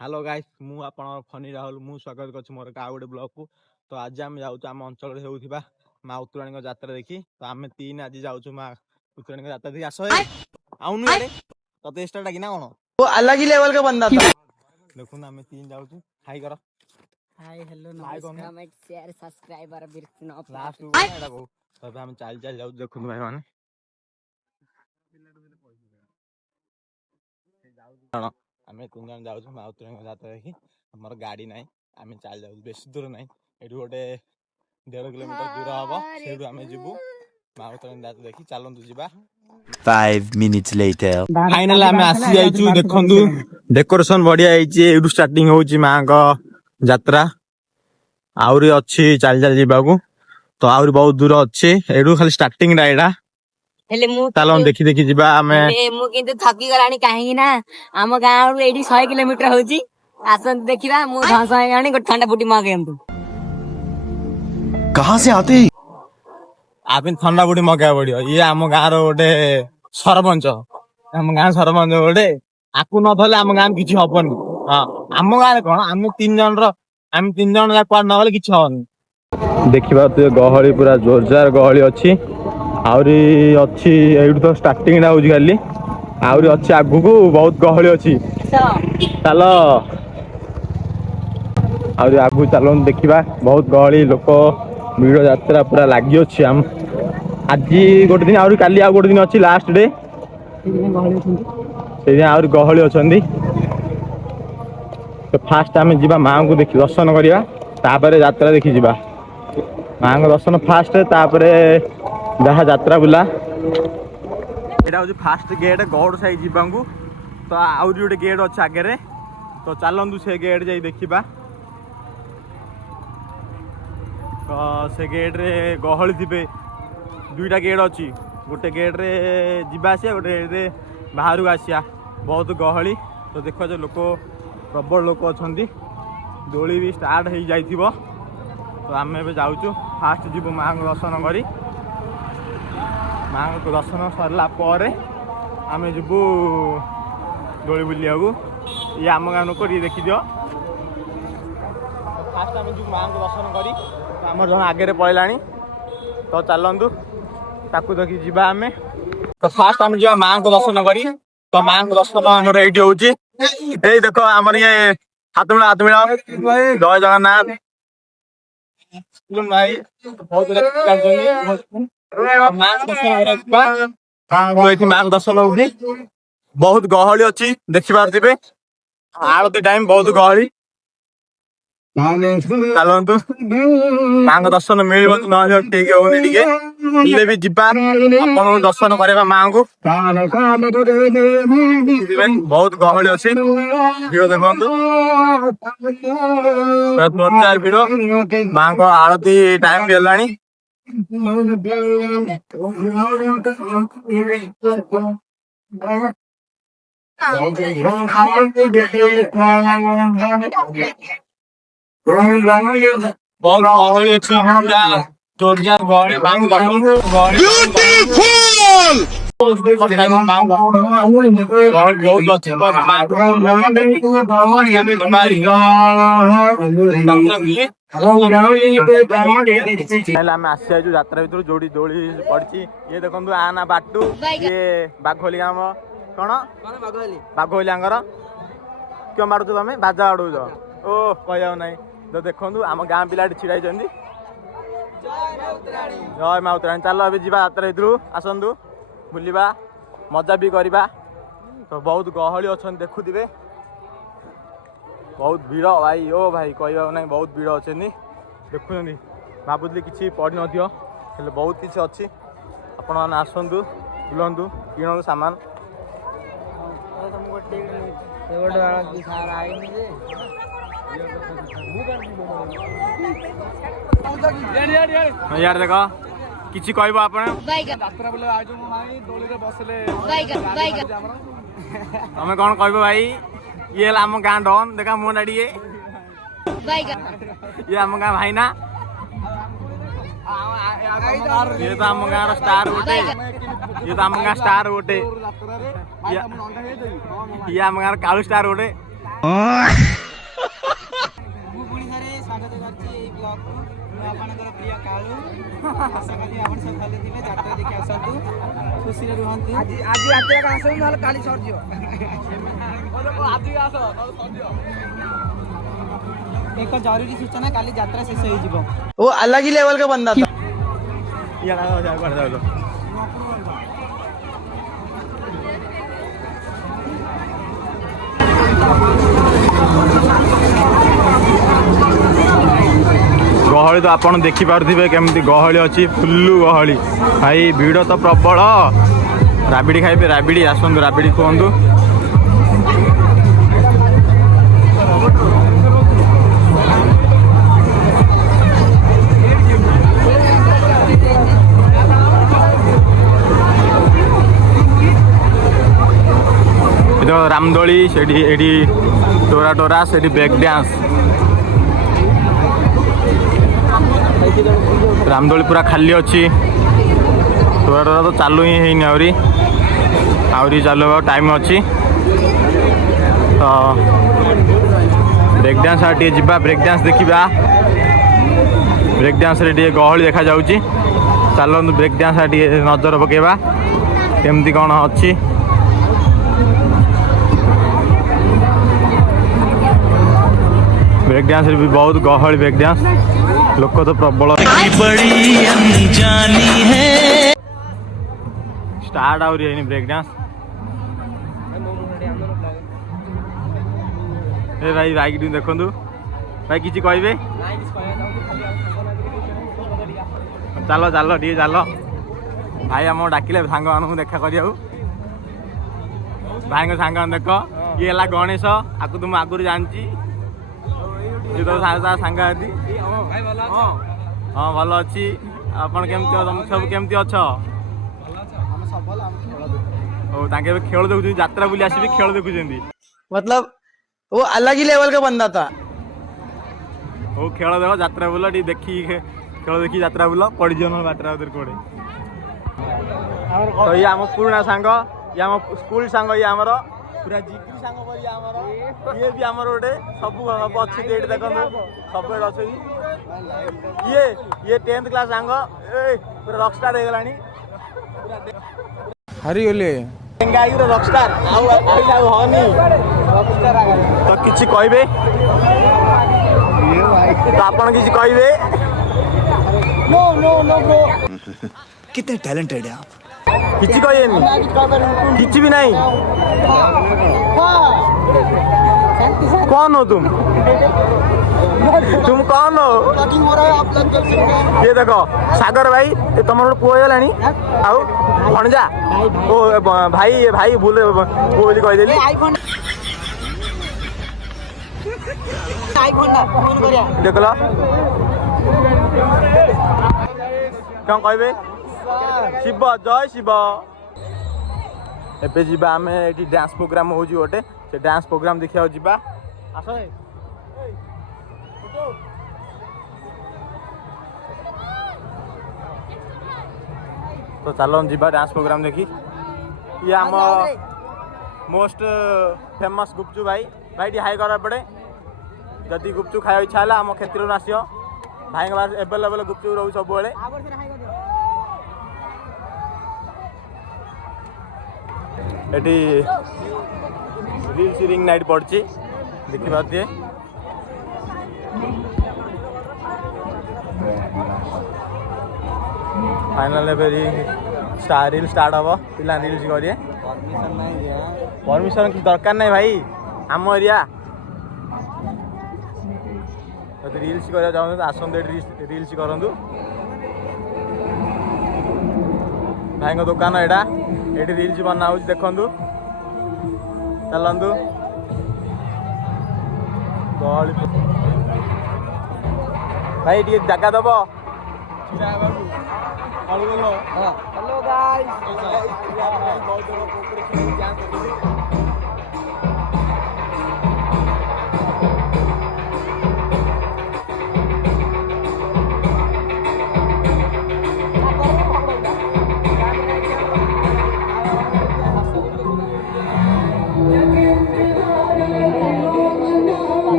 Hello guys मु आपन funny Rahul मु स्वागत करछु मोर का गोटे ब्लॉग को। तो आज आम जाऊँ आम अंचल होउथिबा माँ उत्तराणी यात्रा देखी। तो आम तीन आज जाऊँ माँ उत्तराणी यात्रा देखी। आस आउनु यारे तते स्टार्ट कि ना कोन वो अलग ही लेवल का बंदा था। देखुन आम तीन जाऊँ हाई कर हाय हेलो नमस्कार लाइक शेयर सब्सक्राइब और बिल्कुल ऑफ लास्ट को एटा को तबे हम चाल चाल जाऊँ देखुन भाई माने आम तीन जन जाऊँ माँ उत्तराणी यात्रा देखी। हमर गाड़ी नाही आम चाल जाऊँ बेसी दूर नाही एठू गोटे 1.5 किलोमीटर दूर हबो सेडू आम जिबू माँ उत्तराणी यात्रा देखी। चलंतु जिबा 5 minutes later. फाइनल आम आसी जाइछु देखंतु डेकोरेशन बढ़िया ହେଇଛି एडू स्टार्टिंग होची माँ को यात्रा आउरी अछि चाल चाल जिबाकू। तो आउरी बहुत दूर अछि एडू खाली स्टार्टिंग राइडा हेले मु तालन देखि देखि जिबा आमे मु किंतु थकी गलानी काहे ना हम गाँव एडी 100 किलोमीटर होची आसन देखिबा मु धस आनी गोट ठंडा फुटी मागे हमतु कहाँ से आते हैं? आपिन ठंडा बुडी मगा पड़ियो ये आम गाँ रो गोटे सरपंच आम गाँ सरपंच गोटे आकु न थले आम गाँ किछि हबनी। हां आम गाँ कोन आम तीन जन रो आम तीन जन जा क्वाड न गले किछि हबनी। देखिबा तो गहळी पूरा जोरदार गहळी अछि आउरी अछि एडू तो स्टार्टिंग ना होजी खाली आउरी अछि आगु को बहुत गहळी अछि। चलो आउरी आगु चलोन देखिबा बहुत गहळी लोक भीड़ यात्रा पूरा लागि अछि। हम आज गोटे दिन आउरी काली आ गोटे दिन अछि लास्ट डे से आउरी गहळी अछंदी। तो फास्ट आमे जिबा मां को देखि दर्शन करिया तापरे यात्रा देखि जिबा मां को दर्शन फास्ट तापरे जहा यात्रा बुला एटा हो फास्ट गेट गौड़ साई जिबांगु। तो आउरी गोटे गेट अछि आगे रे तो चलंदु से गेट जाई देखिबा। तो से गेट रे गहळी थिबे दुईटा गेट अछि गोटे गेट रे जिबा आसिया गोटे रे बाहर आसिया बहुत गहळी। तो देखो जे लोक प्रबल लोक अछंती दोली भी स्टार्ट हो जाइथिबो। तो आम ए जाऊँ फास्ट जीव माँ को दर्शन करी माँ को दर्शन सरला पर आम जीवु दोली बुलिया ये आम गाँव लोक देखी दियो। फास्ट आम जीव माँ को दर्शन करी आम जन आगे पड़ेला तो चलतु ताकू देखी जीवा आम। तो फास्ट आम जा माँ को दर्शन करी तो माँ को दर्शन आमर ये होची ए देखो आमर ये हाथ मिला जय जगन्नाथ भाई बहुत माँ दर्शन होगी बहुत गहली अच्छी देखी पारे आरती टाइम बहुत गहली चलतु माँ दर्शन मिल ना ठीक होने भी जीवा आप दर्शन करवा माँ को बहुत गहली अच्छी भीड़ देखु भीड़ माँ को आरती टाइम गलानी बहुत गहली अच्छी जोरदार यात्रा भर जोड़ी दोली पड़ी ये देखो आना बाटू ये बाघोली गाँव कौन बाघोली क्यों मारुच तुम बाजा आड़ू ओ कह ना तो देखो आम गाँ पिला छिड़ा जय माँ उत्तराणी चल अभी जा यात्रा भर आसतु बुलवा मजा भी करवा। तो बहुत गहली अच्छा देखुवे बहुत भीड़ भाई ओ भाई कह ना बहुत भीड़ अच्छे देखुं भावुली कि पड़ी न बहुत किसी अच्छी आपण मैंने आसतु बुलतु किणु सामान यार देख किसी कहब आप तमें कौन कह भाई ये आम गाँ डन देखा मुझा टे ये आम गाँ भाई ना ये तो आम गाँव स्टार गोटे ये तो आम गाँ स्टार गोटे ये आम गाँव कालू स्टार गोटे ପୁଣି ଥରେ ସ୍ୱାଗତ କରୁଛି ଏଇ ବ୍ଲଗକୁ। ମୁଁ ଆପଣଙ୍କର ପ୍ରିୟ କାଳୁ। ଆଶା କଲି ଆପଣ ସବୁ ଭଲ ଥିବେ। ଯାତ୍ରା ଦେଖି ଆସନ୍ତୁ, ଖୁସିରେ ରୁହନ୍ତୁ। ଆଜି ରାତିରେ ଆସନ୍ତୁ, ନହେଲେ କାଲି ସରିଯିବ। ଏକ ଜରୁରୀ ସୂଚନା, କାଲି ଯାତ୍ରା ଶେଷ ହେଇଯିବ। वो अलग ही लेवल का बंदा था। गहली तो आपण देखी पारे केमती गहली अच्छी फुल्लु गहली भाई भिड़ तो प्रबल। राबिड़ी खाइबे राबिड़ी आसतु राबिड़ी खुआंतु। रामदोली से टोरा टोरा से ब्रेक डांस रामदोली पूरा खाली अच्छी। टोरा टोरा तो चालू ही है आहरी चालू टाइम अच्छी तो ब्रेक डांस टे जा ब्रेक डांस देखा। ब्रेक डांस रे गहली देखा जाउची। चलतु ब्रेक डांस टे नजर पकेबा केमती कौन अच्छी। ब्रेक डांस भी बहुत गहली ब्रेक डांस लोक तो प्रबल स्टार्ट आउरी ब्रेक डांस। ए भाई बाइक देखु भाई किसी कहे चल चल टे चल भाई आम डाकिले सांग मान देखा कर भाई सांग देख ये है गणेश आपको तुम आगुरी जानची ये तो सांग हाँ भल अच्छी आपन केमती सब केमती अच्छा खेल देखु यात्रा बुली आसी खेल देखुं मतलब वो अलग ही लेवल का बंदा था। हो खेल देख यात्रा बुल टी देखी खेल देखी यात्रा बुल पड़ जाओ ना बाटर उधर कौड़े तो ये आम पुराना सांग ये आम स्कूल सांग ये आमर पूरा जिग्री सांग ये भी आमर गोटे सब सब अच्छी देखो सब अच्छे ये 10th क्लास सांग पूरा रॉकस्टार हो गलानी हरिगले रॉकस्टार हनी तो किसी कहे तो आपन किसी कहे कितने टैलेंटेड है आप। किसी कहेनी किसी भी नहीं। कौन हो तुम कौन हो ये देखो सागर भाई तुम पुओ होगानी आउ भणजा ओ भाई भाई भूल पुओ बोली कहीदेली देख लो कौन कहे शिव जय शिव एबे जीवा आम ये डांस प्रोग्राम हो गोटे से डांस प्रोग्राम देखा जीवा आस तो चलो जीवा डांस प्रोग्राम देखी। ये आम मोस्ट फेमस गुपचुप भाई भाई टी हाई करा पड़े जदि गुपचुप खाया इच्छा है आम क्षेत्र में आस भाई एवेलेबल गुपचुप रो सब एटी रील्स रिंग नाइट पड़ी देखी पारे फाइनल रील स्टार्ट हम पिला रील्स करें परमिशन कि दरकार नहीं भाई आम एरिया रील्स करा चाहते आसते रील्स करूँ भाई दुकान एटा ये रील्स बना देखु चलतु भाई टे जगह दब हेलो गाइस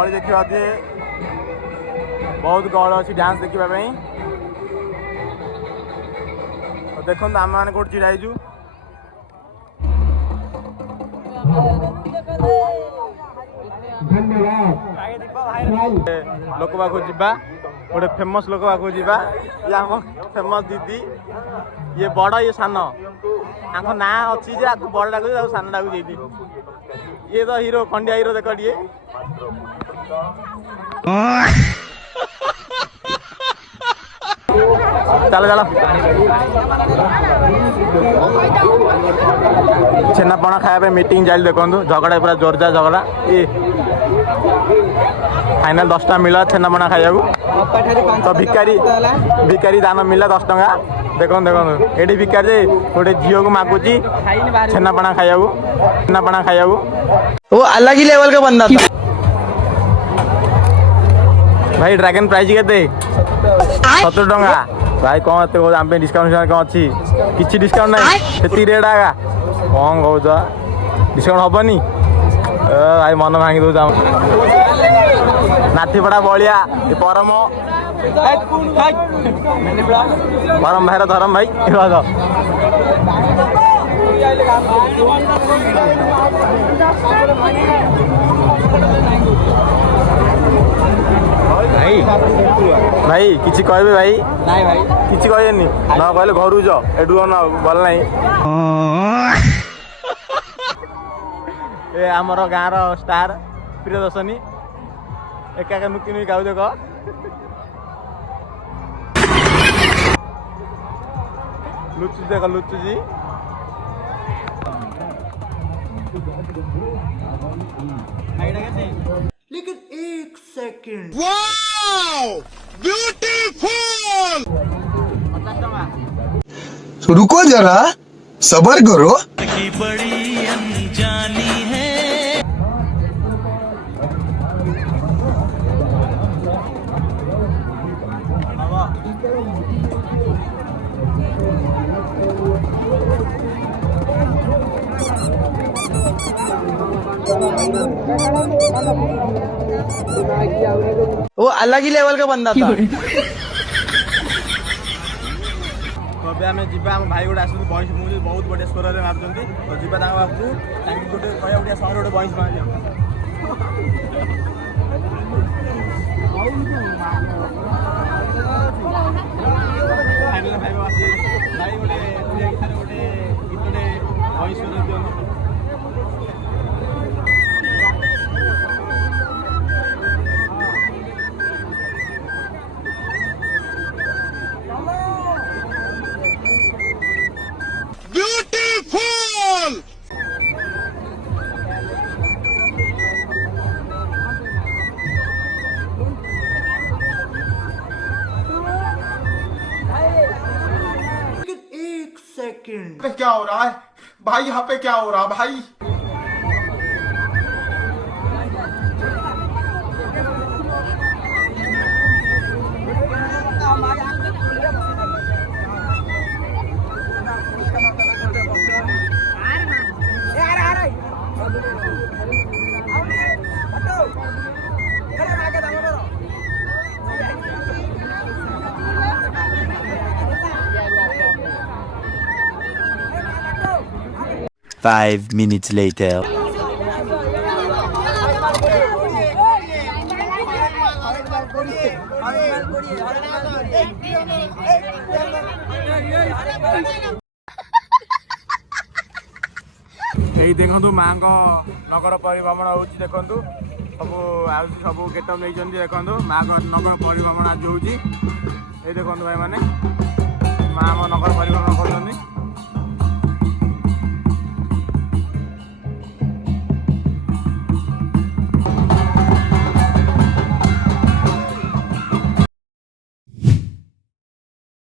गहଳି देखा बहुत गहल अच्छी डांस देखा देखो आम मैंने कौट छिड़ाईचु लोक पाक जा गोटे फेमस लोक पाक जा ये आम फेमस दीदी ये बड़ ये सान ना अच्छी जे बड़ डाक सान डाक ये तो हीरो खंडिया हीरो देख टे चलो चलो छेनापणा खाया मीटिंग चल देखो झगड़ा पूरा जोरदार झगड़ा ये फाइनाल 10 टा मिला छेनापणा खाया तो भिकारी दान मिला 10 टंका देखो देखो ये भिकारी गोटे झील को मागुची छेनापणा खाया वो अलग ही लेवल का बंदा था भाई ड्रैगन प्राइस के 70 टंका भाई कौन आम डिस्काउंट कौन अच्छी किसी डिस्काउंट ना से रेट आगा कौन कौन डिस्काउंट हेनी भाई मन भांगी दौर नाथीपड़ा बलिया परम भाई धरम भाई भाई किसी कहबे भाई नहीं भाई किसी कहनी न कहले घर जा एडू न भल ना ए आमर गाँव स्टार प्रियदर्शनी एका एका नुकी नुकी गाऊ देख लुचु देख लुचुजी लेकिन एक सेकंड तो रुको जरा सबर करो वो अलग ही लेवल का बंदा था तबे आम जा भाई गोटे आस बइस मुझे बहुत बढ़िया स्वर में मार्च तो जी बाबू गोटे कह गोटे सहर गोटे बइस मार भाई गोटे गोटे गीतटे बइस स्वर दिखाँ पे क्या हो रहा है भाई यहाँ पे क्या हो रहा है भाई Five minutes later. यही देखो माँ नगर परिभ्रमण हो देखु सब सब गेटअप नहीं देखो माँ नगर परिभ्रमण आज हो देखो भाई मैंने माँ नगर परिभ्रमण कर